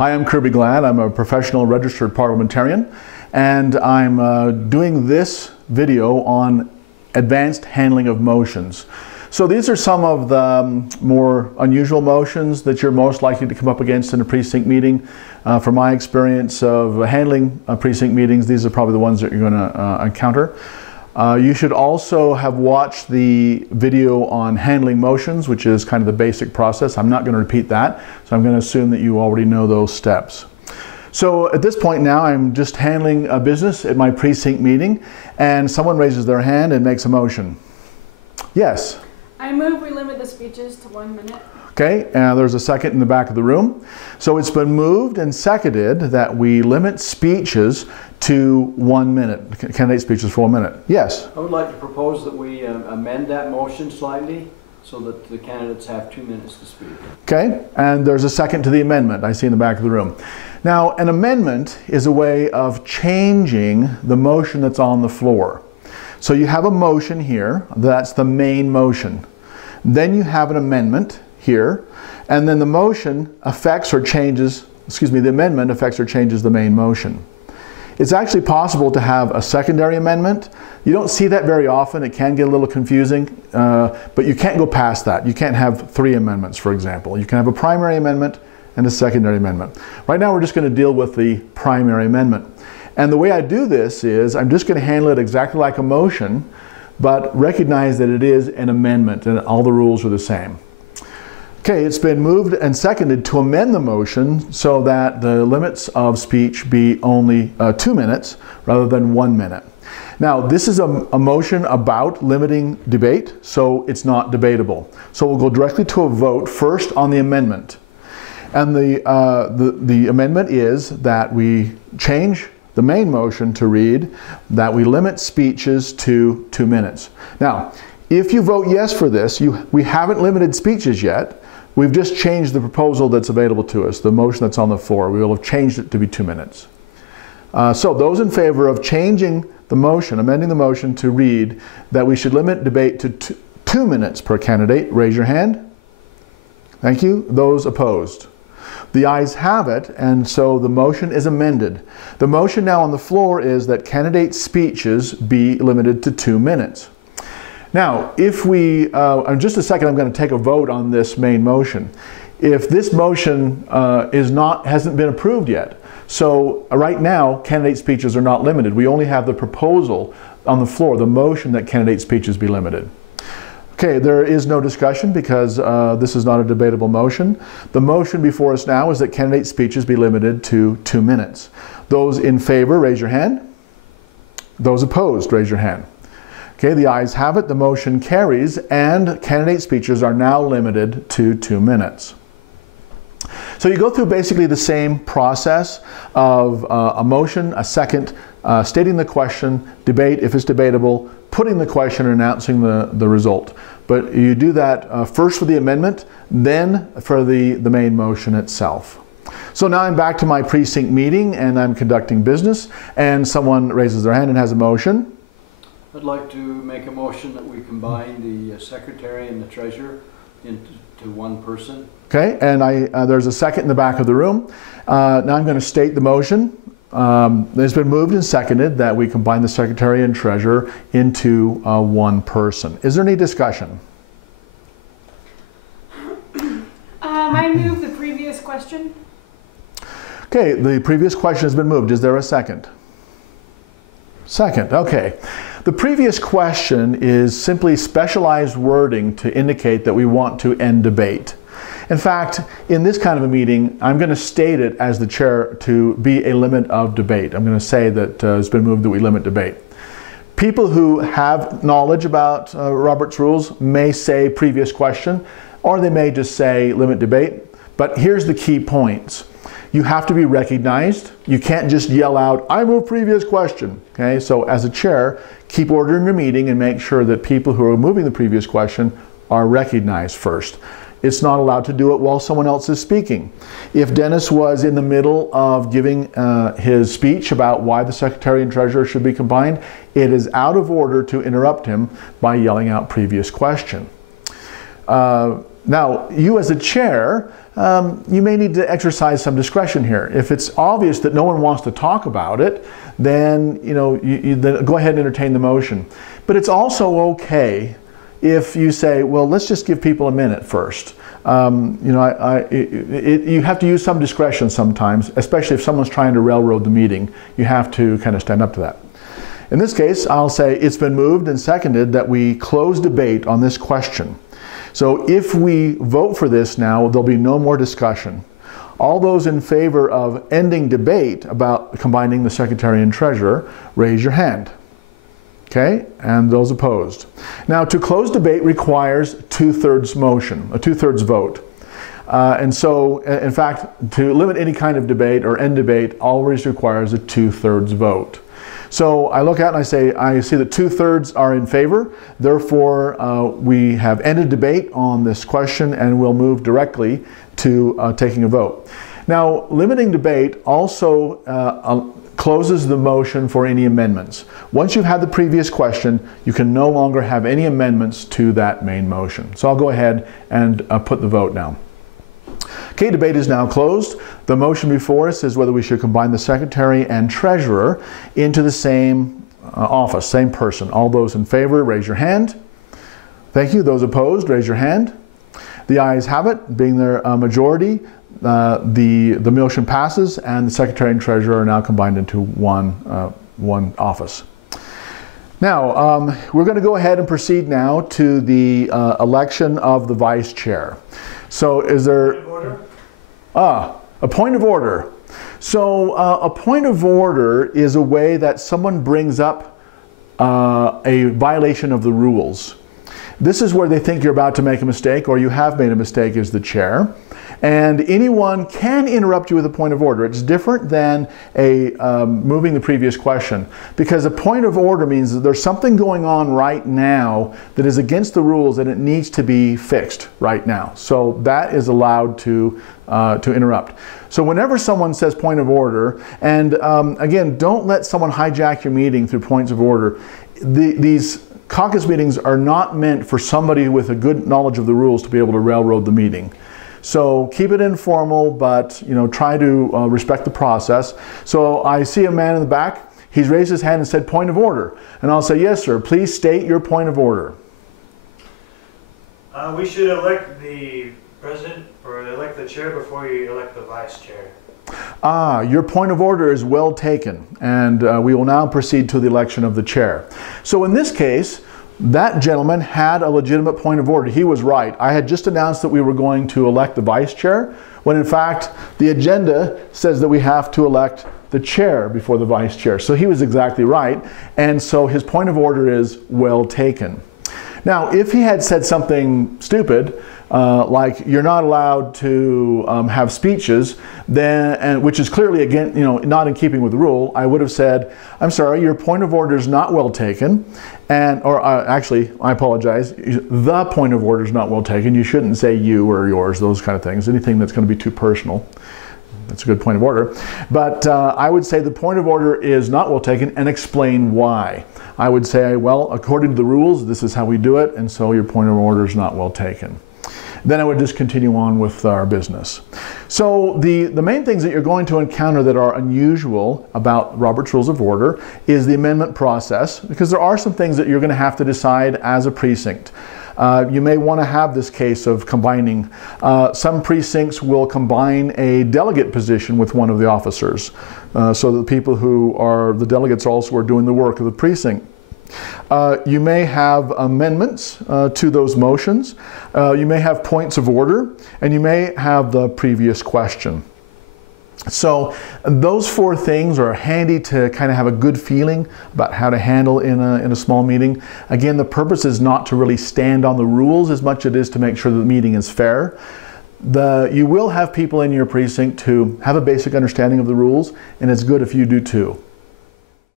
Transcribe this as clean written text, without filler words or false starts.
Hi, I'm Kirby Glad. I'm a professional registered parliamentarian, and I'm doing this video on advanced handling of motions. So these are some of the more unusual motions that you're most likely to come up against in a precinct meeting. From my experience of handling precinct meetings, these are probably the ones that you're going to encounter. You should also have watched the video on handling motions, which is kind of the basic process. I'm not going to repeat that, so I'm going to assume that you already know those steps. So at this point now, I'm just handling a business at my precinct meeting, and someone raises their hand and makes a motion. Yes? I move we limit the speeches to 1 minute. Okay, and there's a second in the back of the room. So it's been moved and seconded that we limit speeches to 1 minute, candidate speeches for 1 minute. Yes? I would like to propose that we amend that motion slightly so that the candidates have 2 minutes to speak. Okay, and there's a second to the amendment I see in the back of the room. Now, an amendment is a way of changing the motion that's on the floor. So you have a motion here, that's the main motion. Then you have an amendment here, and then the motion affects or changes, the amendment affects or changes the main motion. It's actually possible to have a secondary amendment. You don't see that very often. It can get a little confusing, but you can't go past that. You can't have 3 amendments, for example. You can have a primary amendment and a secondary amendment. Right now we're just going to deal with the primary amendment. And the way I do this is I'm just going to handle it exactly like a motion, but recognize that it is an amendment and all the rules are the same. Okay, it's been moved and seconded to amend the motion so that the limits of speech be only 2 minutes rather than 1 minute. Now, this is a motion about limiting debate, so it's not debatable. So we'll go directly to a vote first on the amendment. And the amendment is that we change the main motion to read that we limit speeches to 2 minutes. Now, if you vote yes for this, we haven't limited speeches yet. We've just changed the proposal that's available to us, the motion that's on the floor. We will have changed it to be 2 minutes. So those in favor of changing the motion, amending the motion to read that we should limit debate to 2 minutes per candidate, raise your hand. Thank you. Those opposed? The ayes have it, and so the motion is amended. The motion now on the floor is that candidate speeches be limited to 2 minutes. Now, if we, in just a second, I'm going to take a vote on this main motion. If this motion hasn't been approved yet, so right now, candidate speeches are not limited. We only have the proposal on the floor, the motion that candidate speeches be limited. Okay, there is no discussion because this is not a debatable motion. The motion before us now is that candidate speeches be limited to 2 minutes. Those in favor, raise your hand. Those opposed, raise your hand. Okay, the ayes have it, the motion carries, and candidate speeches are now limited to 2 minutes. So you go through basically the same process of a motion, a second, stating the question, debate if it's debatable, putting the question and announcing the result. But you do that first for the amendment, then for the main motion itself. So now I'm back to my precinct meeting and I'm conducting business, and someone raises their hand and has a motion. I'd like to make a motion that we combine the secretary and the treasurer into one person. Okay, and there's a second in the back of the room. Now I'm going to state the motion. It's been moved and seconded that we combine the secretary and treasurer into one person. Is there any discussion? I move the previous question. Okay, the previous question has been moved. Is there a second? Second, okay. The previous question is simply specialized wording to indicate that we want to end debate. In fact, in this kind of a meeting, I'm going to state it as the chair to be a limit of debate. I'm going to say that it's been moved that we limit debate. People who have knowledge about Robert's rules may say previous question, or they may just say limit debate. But here's the key points. You have to be recognized. You can't just yell out, I move previous question. Okay, so as a chair, keep order in your meeting and make sure that people who are moving the previous question are recognized first. It's not allowed to do it while someone else is speaking. If Dennis was in the middle of giving his speech about why the secretary and treasurer should be combined, it is out of order to interrupt him by yelling out previous question. Now, you as a chair, you may need to exercise some discretion here. If it's obvious that no one wants to talk about it, then then go ahead and entertain the motion. But it's also okay if you say, well, let's just give people a minute first. You have to use some discretion sometimes, especially if someone's trying to railroad the meeting. You have to kind of stand up to that. In this case, I'll say it's been moved and seconded that we close debate on this question. So if we vote for this now, there'll be no more discussion. All those in favor of ending debate about combining the secretary and treasurer, raise your hand. Okay, and those opposed. Now, to close debate requires 2/3 motion, a 2/3 vote. And so, in fact, to limit any kind of debate or end debate always requires a 2/3 vote. So I look at it and I say, I see that 2/3 are in favor. Therefore, we have ended debate on this question and we'll move directly to taking a vote. Now, limiting debate also closes the motion for any amendments. Once you've had the previous question, you can no longer have any amendments to that main motion. So I'll go ahead and put the vote now. Okay, debate is now closed. The motion before us is whether we should combine the secretary and treasurer into the same office, same person. All those in favor, raise your hand. Thank you. Those opposed, raise your hand. The ayes have it, being there a majority. The motion passes and the secretary and treasurer are now combined into one office. Now, we're going to go ahead and proceed now to the election of the vice chair. So is there... Point of order? A point of order. So a point of order is a way that someone brings up a violation of the rules. This is where they think you're about to make a mistake or you have made a mistake as the chair. And anyone can interrupt you with a point of order. It's different than moving the previous question, because a point of order means that there's something going on right now that is against the rules and it needs to be fixed right now. So that is allowed to interrupt. So whenever someone says point of order, and again, don't let someone hijack your meeting through points of order. These caucus meetings are not meant for somebody with a good knowledge of the rules to be able to railroad the meeting. So keep it informal, but try to respect the process. So I see a man in the back. He's raised his hand and said point of order. And I'll say, yes, sir, please state your point of order. We should elect the president or elect the chair before you elect the vice chair. Your point of order is well taken. And we will now proceed to the election of the chair. So in this case, that gentleman had a legitimate point of order. He was right. I had just announced that we were going to elect the vice chair, when in fact the agenda says that we have to elect the chair before the vice chair. So he was exactly right, and so his point of order is well taken. Now, if he had said something stupid, like you're not allowed to have speeches, then, which is clearly again, not in keeping with the rule, I would have said, I'm sorry, your point of order is not well taken, or actually, I apologize, the point of order is not well taken. You shouldn't say you or yours, those kind of things, anything that's going to be too personal. That's a good point of order. But I would say the point of order is not well taken and explain why. I would say, well, according to the rules, this is how we do it, and so your point of order is not well taken. Then I would just continue on with our business. So the main things that you're going to encounter that are unusual about Robert's Rules of Order is the amendment process, because there are some things that you're going to have to decide as a precinct. You may want to have this case of combining. Some precincts will combine a delegate position with one of the officers, so that the people who are the delegates also are doing the work of the precinct. You may have amendments to those motions. You may have points of order, and you may have the previous question. So those four things are handy to kind of have a good feeling about how to handle in a small meeting. Again, the purpose is not to really stand on the rules as much as it is to make sure that the meeting is fair. You will have people in your precinct who have a basic understanding of the rules, and it's good if you do too.